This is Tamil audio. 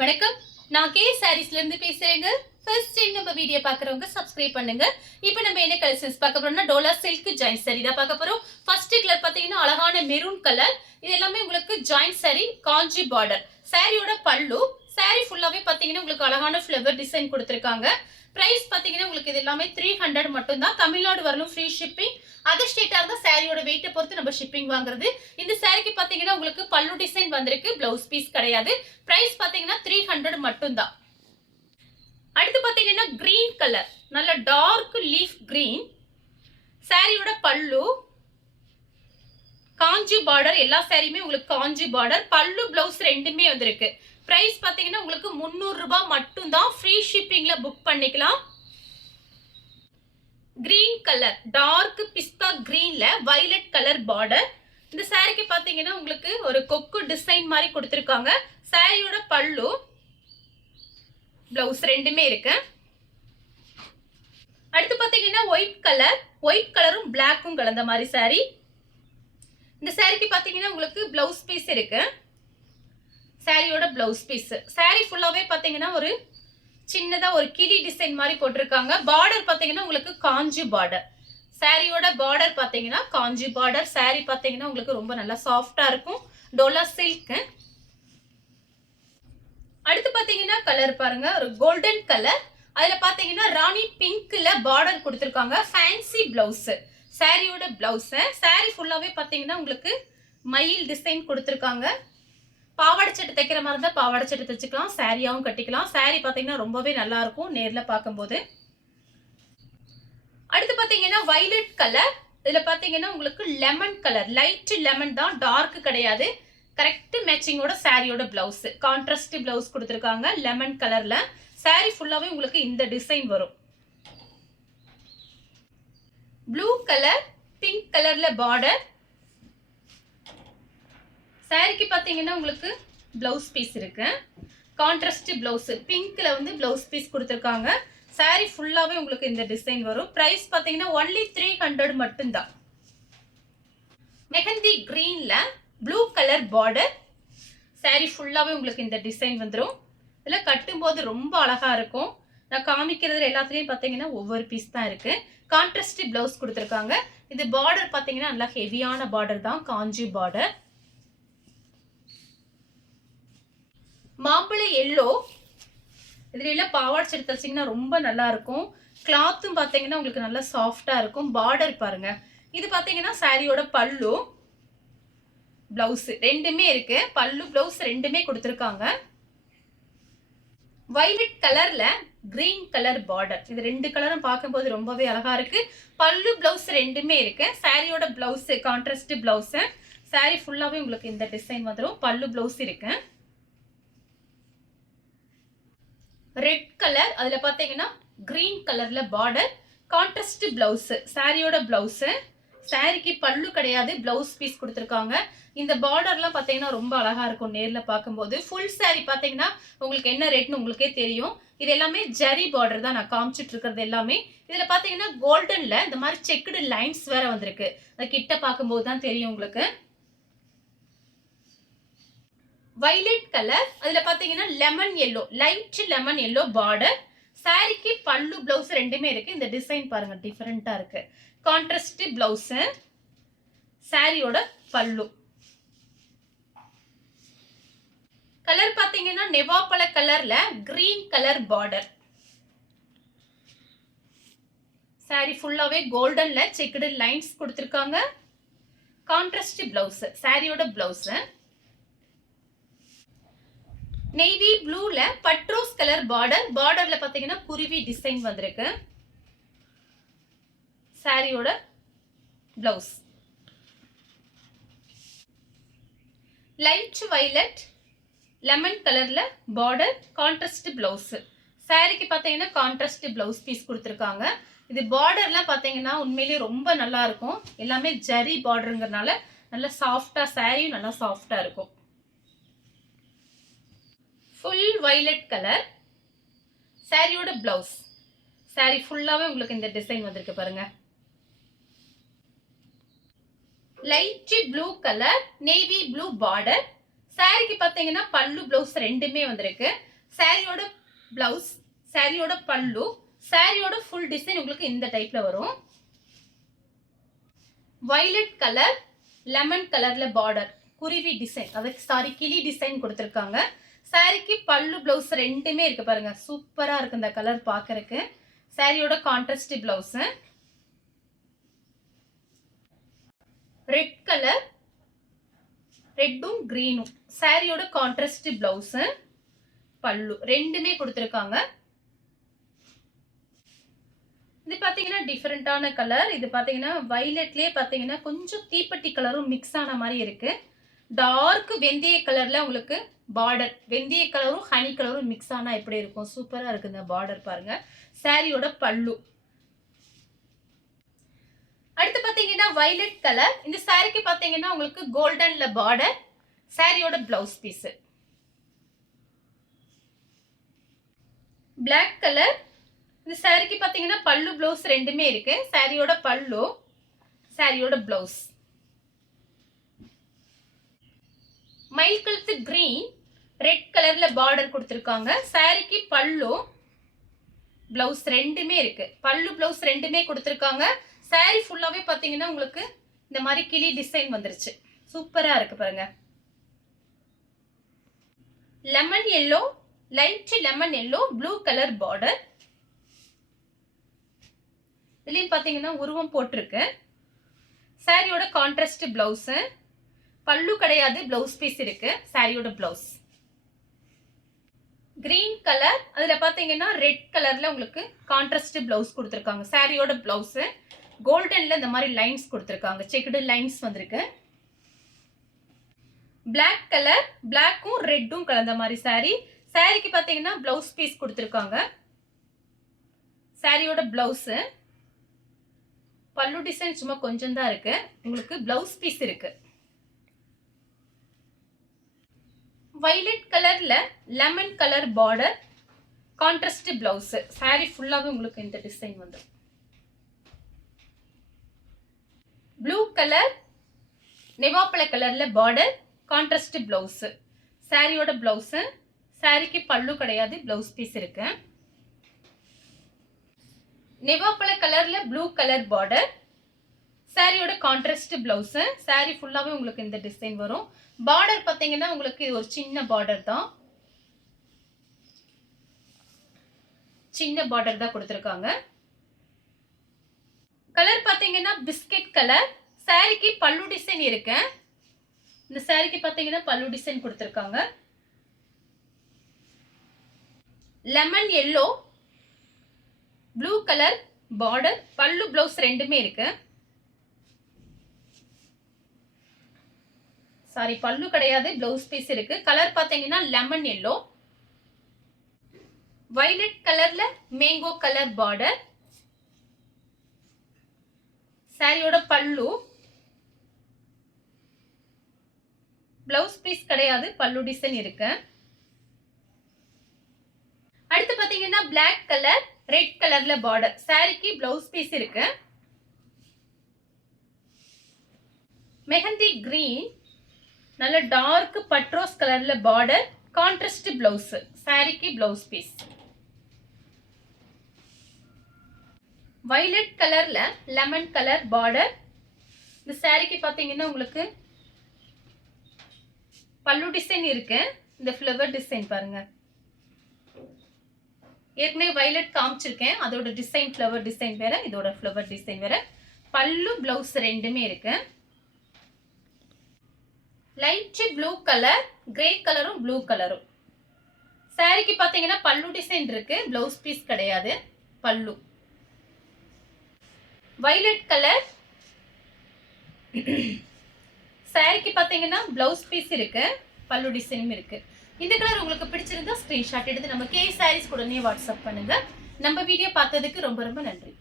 வணக்கம். நான் கே சாரீஸ்ல இருந்து பேசுறேங்க. ஃபர்ஸ்ட் டைம் நம்ம வீடியோ பார்க்குறவங்க சப்ஸ்கிரைப் பண்ணுங்க. இப்போ நம்ம என்ன கலெக்ஷன்ஸ் பார்க்க போறோம்னா டோலா சில்க் ஜாயிண்ட் சாரி தான் பார்க்க போறோம். ஃபர்ஸ்ட் கலர் பார்த்தீங்கன்னா அழகான மெரூன் கலர். இது எல்லாமே உங்களுக்கு ஜாயிண்ட் சாரி காஞ்சி பார்டர். சாரியோட பல்லு சாரி ஃபுல்லாவே பார்த்தீங்கன்னா உங்களுக்கு அழகான ஃப்ளவர் டிசைன் கொடுத்துருக்காங்க. பிரைஸ் பார்த்தீங்கன்னா உங்களுக்கு இது எல்லாமே 300 மட்டும் தான். தமிழ்நாடு வரலும் ஃப்ரீ ஷிப்பிங். அதர் ஸ்டேட்டா இருந்தா சாரியோட வெயிட்டை பொறுத்து நம்ம ஷிப்பிங் வாங்குறது. இந்த சாரிக்கு பார்த்தீங்கன்னா உங்களுக்கு பல்லு டிசைன் வந்திருக்கு, பிளவுஸ் பீஸ் கிடையாது. பிரைஸ் பார்த்தீங்கன்னா 300 மட்டும் தான். அடுத்து பார்த்தீங்கன்னா கிரீன் கலர், நல்ல டார்க் லீஃப் கிரீன். சாரியோட பல்லு காஞ்சி பார்டர். எல்லா சாரியுமே உங்களுக்கு காஞ்சி பார்டர். பல்லு பிளவுஸ் ரெண்டுமே வந்திருக்கு. பிரைஸ் பார்த்தீங்கன்னா உங்களுக்கு 300 ரூபாய் மட்டும் தான். ஃப்ரீ ஷிப்பிங்ல புக் பண்ணிக்கலாம். கிரீன் கலர், டார்க் பிஸ்தா கிரீன்ல வயலட் கலர் பார்டர். இந்த சாரிக்கு பார்த்தீங்கன்னா உங்களுக்கு ஒரு கொக்கு டிசைன் மாதிரி கொடுத்துருக்காங்க. சாரியோட பல்லு பிளவுஸ் ரெண்டுமே இருக்கு. அடுத்து பார்த்தீங்கன்னா ஒயிட் கலர், ஒயிட் கலரும் பிளாக்கும் கலந்த மாதிரி சாரி. இந்த சாரிக்கு பார்த்தீங்கன்னா உங்களுக்கு பிளவுஸ் பீஸ் இருக்கு. சாரியோட பிளவுஸ் பீஸ். சாரி ஃபுல்லாவே பார்த்தீங்கன்னா ஒரு சின்னதா ஒரு கிளி டிசைன் மாதிரி போட்டிருக்காங்க. பார்டர் பார்த்தீங்கன்னா உங்களுக்கு காஞ்சி பார்டர். சாரியோட பார்டர் பார்த்தீங்கன்னா காஞ்சி பார்டர். சாரி பார்த்தீங்கன்னா உங்களுக்கு ரொம்ப நல்லா சாஃப்டா இருக்கும். டோலா சில்க். அடுத்து பார்த்தீங்கன்னா கலர் பாருங்க, ஒரு கோல்டன் கலர். அதுல பார்த்தீங்கன்னா ராணி பிங்க்ல பார்டர் கொடுத்துருக்காங்க. Fancy blouse. சாரியோட பிளவுஸ். சாரி ஃபுல்லாவே பார்த்தீங்கன்னா உங்களுக்கு மயில் டிசைன் கொடுத்துருக்காங்க. பாவாடை சட்டை தைக்கிற மாதிரி தான் பாவாடை சட்டை தைச்சிக்கலாம், சாரியாவும் கட்டிக்கலாம். சாரி பார்த்தீங்கன்னா ரொம்பவே நல்லா இருக்கும் நேர்ல பார்க்கும்போது. அடுத்து பார்த்தீங்கன்னா வயலட் கலர். இதுல பார்த்தீங்கன்னா உங்களுக்கு லெமன் கலர், லைட் லெமன் தான், டார்க் கிடையாது. கரெக்ட் மேட்சிங்கோட சாரியோட பிளவுஸ். கான்ட்ராஸ்ட் பிளவுஸ் கொடுத்துருக்காங்க லெமன் கலர்ல. சாரி ஃபுல்லாவே உங்களுக்கு இந்த டிசைன் வரும். ப்ளூ கலர், பிங்க் கலர்ல பார்டர். சாரிக்கு பார்த்தீங்கன்னா உங்களுக்கு பிளவுஸ் பீஸ் இருக்கு. Contrast blouse. பிங்க்ல வந்து பிளவுஸ் பீஸ் கொடுத்துருக்காங்க. சாரி ஃபுல்லாவே உங்களுக்கு இந்த டிசைன் வரும். பிரைஸ் பார்த்தீங்கன்னா ஒன்லி 300 மட்டும் தான். மெஹந்தி கிரீன்ல ப்ளூ கலர் பார்டர். சாரி ஃபுல்லாவே உங்களுக்கு இந்த டிசைன் வந்துடும். இதில் கட்டும்போது ரொம்ப அழகா இருக்கும். நான் காமிக்கிறது எல்லாத்துலேயும் பார்த்தீங்கன்னா ஒவ்வொரு பீஸ் தான் இருக்கு. கான்ட்ராஸ்ட் பிளவுஸ் கொடுத்துருக்காங்க. இது பார்டர் பார்த்தீங்கன்னா நல்லா ஹெவியான பார்டர் தான், காஞ்சி பார்டர். மாம்பழ எல்லோ. இதுல எல்லாம் பாவாடை சட்டை தைச்சிங்கன்னா ரொம்ப நல்லா இருக்கும். கிளாத்தும் பார்த்தீங்கன்னா உங்களுக்கு நல்லா சாஃப்டா இருக்கும். பார்டர் பாருங்க. இது பார்த்தீங்கன்னா சாரியோட பல்லு பிளவுஸ் ரெண்டுமே இருக்கு. பல்லு பிளவுஸ் ரெண்டுமே கொடுத்துருக்காங்க. வயலட் கலர்ல கிரீன் கலர் பார்டர். இது ரெண்டு கலரும் பார்க்கும்போது ரொம்பவே அழகா இருக்கு. பல்லு பிளவுஸ் ரெண்டுமே இருக்கு. சாரியோட பிளவுஸ் கான்ட்ராஸ்ட் பிளவுஸ். சாரி ஃபுல்லாவே உங்களுக்கு இந்த டிசைன் வந்துடும். பல்லு பிளவுஸ் இருக்கு. ரெட் கலர், அதுல பாத்தீங்கன்னா கிரீன் கலர்ல பார்டர். Contrast blouse. சாரியோட பிளவுஸ். சாரிக்கு பல்லு கிடையாது, பிளவுஸ் பீஸ் கொடுத்துருக்காங்க. இந்த பார்டர்லாம் பார்த்தீங்கன்னா ரொம்ப அழகா இருக்கும் நேர்ல பார்க்கும்போது. ஃபுல் சாரி பார்த்தீங்கன்னா உங்களுக்கு என்ன ரேட்னு உங்களுக்கே தெரியும். இது எல்லாமே ஜரி பார்டர் தான் நான் காமிச்சிட்டு இருக்கிறது எல்லாமே. இதுல பார்த்தீங்கன்னா கோல்டன்ல இந்த மாதிரி செக்குடு லைன்ஸ் வேற வந்திருக்கு. அது கிட்ட பார்க்கும்போது தான் தெரியும் உங்களுக்கு. வயலட் கலர், அதுல பாத்தீங்கன்னா lemon yellow, light lemon yellow border. சாரிக்கு பல்லு பிளவுஸ் ரெண்டுமே இருக்கு. இந்த டிசைன் பாருங்க டிஃபரெண்டா இருக்கு. Contrast blouse. சாரியோட பல்லு கலர் பாத்தீங்கன்னா நெவாப்பழ கலர்ல கிரீன் கலர் பார்டர். சாரி ஃபுல்லாவே கோல்டன்ல செக்குடு லைன்ஸ் கொடுத்திருக்காங்க. Contrast blouse. சாரியோட பிளவுஸ். நேவி ப்ளூல பட்ரோஸ் கலர் பார்டர். பார்டர்ல பாத்தீங்கன்னா குருவி டிசைன் வந்திருக்கு. சாரியோட பிளவுஸ். லைட் வயலட் லெமன் கலர்ல பார்டர். Contrast blouse. சாரிக்கு பாத்தீங்கன்னா கான்ட்ராஸ்ட் பிளவுஸ் பீஸ் கொடுத்துருக்காங்க. இது பார்டர்லாம் பாத்தீங்கன்னா உண்மையிலேயே ரொம்ப நல்லா இருக்கும். எல்லாமே ஜரி பார்டருங்கிறதுனால நல்லா சாஃப்டா, சாரியும் நல்லா சாஃப்டா இருக்கும். Full violet colour. சாரியோட பிளவுஸ். சாரி ஃபுல்லாவே உங்களுக்கு இந்த டிசைன் வந்திருக்கு பாருங்க. Light blue colour, navy blue border. சாரிக்கு பாத்தீங்கன்னா பல்லு பிளவுஸ் ரெண்டுமே வந்திருக்கு. சாரியோட பிளவுஸ், சாரியோட பல்லு, சாரியோட ஃபுல் டிசைன் உங்களுக்கு இந்த டைப்ல வரும். வயலட் கலர், லெமன் கலர்ல பார்டர், குருவி டிசைன், அதுக்கு சாரி கிளி டிசைன் கொடுத்துருக்காங்க. சாரிக்கு பல்லு பிளவுஸ் ரெண்டுமே இருக்கு பாருங்க, சூப்பரா இருக்கு இந்த கலர் பாக்குறதுக்கு. சாரியோட கான்ட்ராஸ்ட் பிளவுஸ் ரெட் கலர், ரெட்டும் கிரீனும், சாரியோட கான்ட்ராஸ்ட் பிளவுஸ், பல்லு ரெண்டுமே கொடுத்துருக்காங்க. இது பாத்தீங்கன்னா டிஃபரெண்டான கலர். இது பாத்தீங்கன்னா வயலட்லயே பாத்தீங்கன்னா கொஞ்சம் தீப்பெட்டி கலரும் மிக்ஸ் ஆன மாதிரி இருக்கு. டார்க் வெந்தய கலர்ல உங்களுக்கு பார்டர், வெந்தய கலரும் ஹனி கலரும் மிக்ஸ் ஆனா எப்படி இருக்கும், சூப்பரா இருக்கு இந்த பார்டர் பாருங்க. சாரியோட பல்லு. அடுத்து பாத்தீங்கன்னா வயலட் கலர். இந்த சாரிக்கு பாத்தீங்கன்னா உங்களுக்கு கோல்டன்ல பார்டர், சாரியோட பிளவுஸ் பீஸ். Black colour. இந்த சாரிக்கு பாத்தீங்கன்னா பல்லு பிளவுஸ் ரெண்டுமே இருக்கு. சாரியோட பல்லு, சாரியோட பிளவுஸ். மயில் கழுத்து கிரீன், ரெட் கலர்ல பார்டர் கொடுத்துருக்காங்க. சாரிக்கு பல்லு பிளவுஸ் ரெண்டுமே இருக்கு. பல்லு பிளவுஸ் ரெண்டுமே கொடுத்துருக்காங்க. சாரி ஃபுல்லாவே பாத்தீங்கன்னா உங்களுக்கு இந்த மாதிரி கிளி டிசைன் வந்துருச்சு, சூப்பரா இருக்கு பாருங்க. Lemon yellow, light lemon yellow, blue colour border. இதுலயும் பாத்தீங்கன்னா உருவம் போட்டிருக்கு. சாரியோட கான்ட்ராஸ்ட் பிளவுஸ், பல்லு கிடையாது, பிளவுஸ் பீஸ் இருக்கு. சாரியோட பிளவுஸ் கிரீன் கலர். அதுல பாத்தீங்கன்னா ரெட் கலர்ல உங்களுக்கு கான்ட்ராஸ்ட் பிளவுஸ் கொடுத்துருக்காங்க. சாரியோட பிளவுஸ் கோல்டன்ல இந்த மாதிரி லைன்ஸ் கொடுத்துருக்காங்க, செக்குடு லைன்ஸ் வந்திருக்கு. பிளாக் கலர், பிளாக்கும் ரெட்டும் கலந்த மாதிரி சாரி. சாரிக்கு பாத்தீங்கன்னா பிளவுஸ் பீஸ் கொடுத்துருக்காங்க. சாரியோட பிளவுஸ், பல்லு டிசைன் சும்மா கொஞ்சம் தான் இருக்கு, உங்களுக்கு பிளவுஸ் பீஸ் இருக்கு. வயலட் கலர்ல lemon colour border, contrast blouse. Sorry ஃபுல்லாவே உங்களுக்கு இந்த டிசைன் வந்து. ப்ளூ கலர், நெவாப்பழ கலர்ல பார்டர், கான்ட்ராஸ்ட் பிளவுஸ். சாரியோட பிளவுஸ், சாரிக்கு பல்லு கிடையாது, பிளவுஸ் பீஸ் இருக்கு. நெவாப்பழ கலர்ல ப்ளூ கலர் பார்டர், சாரியோட கான்ட்ராஸ்ட் பிளவுஸ். சாரி ஃபுல்லாவே உங்களுக்கு இந்த டிசைன் வரும். பார்டர் பாத்தீங்கன்னா உங்களுக்கு ஒரு சின்ன பார்டர் தான், சின்ன பார்டர் தான் கொடுத்துருக்காங்க. கலர் பாத்தீங்கன்னா பிஸ்கட் கலர். சாரிக்கு பல்லு டிசைன் இருக்கு. இந்த சாரிக்கு பாத்தீங்கன்னா பல்லு டிசைன் கொடுத்துருக்காங்க. Lemon yellow, blue colour border, பல்லு பிளவுஸ் ரெண்டுமே இருக்கு. சாரி பல்லு கிடையாது, பிளவுஸ் பீஸ் இருக்கு. கலர் பாத்தீங்கன்னா லெமன் எல்லோ. வயலட் கலர்ல மேங்கோ கலர் பார்டர். சாரியோட பல்லு, பிளவுஸ் பீஸ் கிடையாது, பல்லு டிசைன் இருக்கு. அடுத்து பாத்தீங்கன்னா பிளாக் கலர், ரெட் கலர்ல பார்டர். சாரிக்கு பிளவுஸ் பீஸ் இருக்கு. மெஹந்தி கிரீன், நல்ல டார்க் பட்ரோஸ் கலர்ல பார்டர், கான்ட்ராஸ்ட் பிளவுஸ். சாரிக்கு பிளவுஸ் பீஸ். வயலட் கலர்ல லெமன் கலர் பார்டர். இந்த சாரிக்கு பாத்தீங்கன்னா உங்களுக்கு பல்லு டிசைன் இருக்கு. இந்த ஃப்ளவர் டிசைன் பாருங்க, ஏற்கனவே வயலட் காமிச்சிருக்கேன், அதோட டிசைன் ஃப்ளவர் டிசைன் வேற, இதோட ஃப்ளவர் டிசைன் வேற. பல்லு பிளவுஸ் ரெண்டுமே இருக்கு. லைட் ப்ளூ கலர், கிரே கலரும் ப்ளூ கலரும். சாரிக்கு பாத்தீங்கன்னா பல்லு டிசைன் இருக்கு, பிளவுஸ் பீஸ் கிடையாது, பல்லு. Violet colour. சாரிக்கு பாத்தீங்கன்னா பிளவுஸ் பீஸ் இருக்கு, பல்லு டிசைனும் இருக்கு. இந்த கலர் உங்களுக்கு பிடிச்சிருந்தா ஸ்கிரீன்ஷாட் எடுத்து நம்ம கே சாரீஸ் உடனே வாட்ஸ்அப் பண்ணுங்க. நம்ம வீடியோ பார்த்ததுக்கு ரொம்ப ரொம்ப நன்றி.